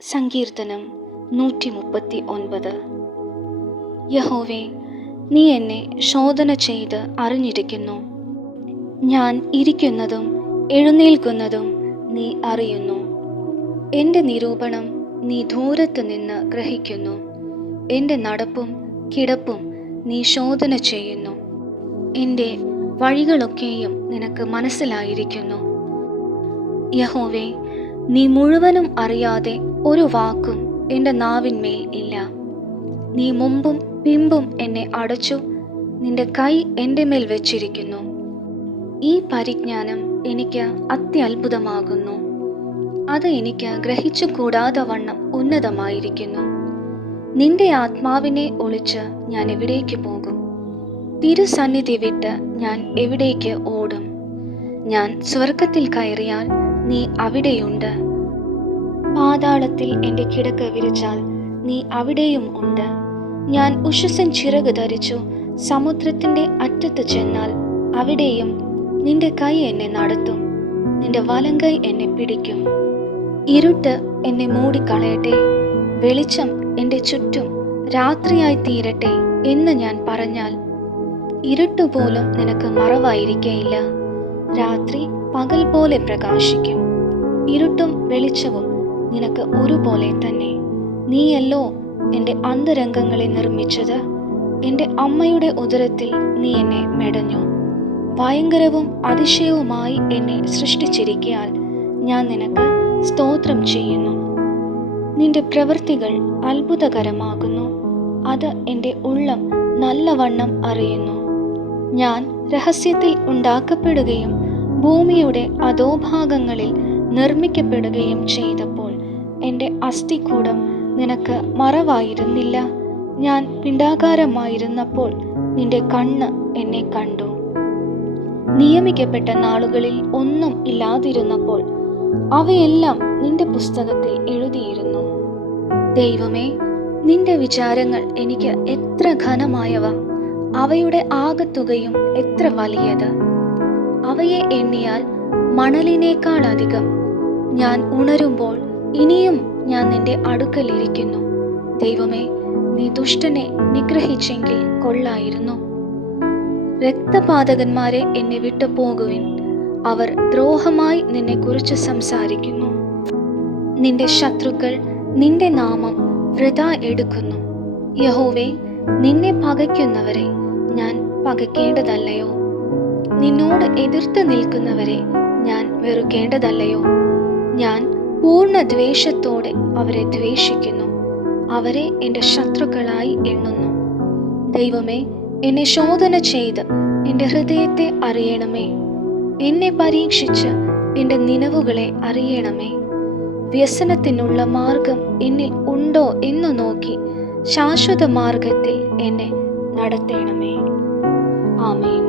സങ്കീർത്തനം 139. യഹോവേ, നീ എന്നെ ശോധന ചെയ്ത് അറിഞ്ഞിരിക്കുന്നു. ഞാൻ ഇരിക്കുന്നതും എഴുന്നേൽക്കുന്നതും നീ അറിയുന്നു. എൻ്റെ നിരൂപണം നീ ദൂരത്ത് നിന്ന് ഗ്രഹിക്കുന്നു. എൻ്റെ നടപ്പും കിടപ്പും നീ ശോധന ചെയ്യുന്നു. എൻ്റെ വഴികളൊക്കെയും നിനക്ക് മനസ്സിലായിരിക്കുന്നു. യഹോവേ, നീ മുഴുവനും അറിയാതെ ഒരു വാക്കും എൻ്റെ നാവിന്മേൽ ഇല്ല. നീ മുമ്പും പിമ്പും എന്നെ അടച്ചു, നിന്റെ കൈ എൻ്റെ മേൽ വെച്ചിരിക്കുന്നു. ഈ പരിജ്ഞാനം എനിക്ക് അത്യത്ഭുതമാകുന്നു. അത് എനിക്ക് ഗ്രഹിച്ചുകൂടാതെ വണ്ണം ഉന്നതമായിരിക്കുന്നു. നിന്റെ ആത്മാവിനെ ഒളിച്ച് ഞാൻ എവിടേക്ക് പോകും? തിരുസന്നിധി വിട്ട് ഞാൻ എവിടേക്ക് ഓടും? ഞാൻ സ്വർഗത്തിൽ കയറിയാൽ നീ അവിടെയുണ്ട്. പാതാളത്തിൽ എൻ്റെ കിടക്ക വിരിച്ചാൽ നീ അവിടെയും ഉണ്ട്. ഞാൻ ഉഷസ്സിൻ ചിറക് ധരിച്ചു സമുദ്രത്തിൻ്റെ അറ്റത്ത് ചെന്നാൽ അവിടെയും നിന്റെ കൈ എന്നെ നടത്തും, നിന്റെ വലങ്കൈ എന്നെ പിടിക്കും. ഇരുട്ട് എന്നെ മൂടിക്കളയട്ടെ, വെളിച്ചം എൻ്റെ ചുറ്റും രാത്രിയായി തീരട്ടെ എന്ന് ഞാൻ പറഞ്ഞാൽ, ഇരുട്ടുപോലും നിനക്ക് മറവായിരിക്കയില്ല. രാത്രി പകൽ പോലെ പ്രകാശിക്കും. ഇരുട്ടും വെളിച്ചവും നിനക്ക് ഒരുപോലെ തന്നെ. നീയല്ലോ എൻ്റെ അന്തരംഗങ്ങളെ നിർമ്മിച്ചത്. എൻ്റെ അമ്മയുടെ ഉദരത്തിൽ നീ എന്നെ മെടഞ്ഞു. ഭയങ്കരവും അതിശയവുമായി എന്നെ സൃഷ്ടിച്ചിരിക്കയാൽ ഞാൻ നിനക്ക് സ്തോത്രം ചെയ്യുന്നു. നിന്റെ പ്രവൃത്തികൾ അത്ഭുതകരമാകുന്നു. അത് എൻ്റെ ഉള്ളം നല്ലവണ്ണം അറിയുന്നു. ഞാൻ രഹസ്യത്തിൽ ഉണ്ടാക്കപ്പെടുകയും ഭൂമിയുടെ അധോഭാഗങ്ങളിൽ നിർമ്മിക്കപ്പെടുകയും ചെയ്തപ്പോൾ എൻ്റെ അസ്ഥികൂടം നിനക്ക് മറവായിരുന്നില്ല. ഞാൻ പിണ്ഡാകാരമായിരുന്നപ്പോൾ നിന്റെ കണ്ണ് എന്നെ കണ്ടു. നിയമിക്കപ്പെട്ട നാളുകളിൽ ഒന്നും ഇല്ലാതിരുന്നപ്പോൾ അവയെല്ലാം നിന്റെ പുസ്തകത്തിൽ എഴുതിയിരുന്നു. ദൈവമേ, നിന്റെ വിചാരങ്ങൾ എനിക്ക് എത്ര ഘനമായവ! അവയുടെ ആകത്തുകയും എത്ര വലിയത്! അവയെ എണ്ണിയാൽ മണലിനേക്കാളധികം. ഞാൻ ഉണരുമ്പോൾ ഇനിയും ഞാൻ നിന്റെ അടുക്കലിരിക്കുന്നു. ദൈവമേ, നീ ദുഷ്ടനെ നിഗ്രഹിച്ചെങ്കിൽ കൊള്ളായിരുന്നു. രക്തപാതകന്മാരെ എന്നെ വിട്ടു പോകുവിൻ. അവർ ദ്രോഹമായി നിന്നെക്കുറിച്ച് സംസാരിക്കുന്നു. നിന്റെ ശത്രുക്കൾ നിന്റെ നാമം വൃഥാ എടുക്കുന്നു. യഹോവേ, നിന്നെ പകയ്ക്കുന്നവരെ ഞാൻ പകയ്ക്കേണ്ടതല്ലയോ? നിന്നോട് എതിർത്ത് നിൽക്കുന്നവരെ ഞാൻ വെറുക്കേണ്ടതല്ലയോ? ഞാൻ പൂർണ്ണ ദ്വേഷത്തോടെ അവരെ ദ്വേഷിക്കുന്നു. അവരെ എൻ്റെ ശത്രുക്കളായി എണ്ണുന്നു. ദൈവമേ, എന്നെ ശോധന ചെയ്ത് എൻ്റെ ഹൃദയത്തെ അറിയണമേ. എന്നെ പരീക്ഷിച്ച് എൻ്റെ നിനവുകളെ അറിയണമേ. വ്യസനത്തിനുള്ള മാർഗം എന്നിൽ ഉണ്ടോ എന്ന് നോക്കി ശാശ്വത മാർഗത്തിൽ എന്നെ നടത്തേണമേ. ആമേൻ.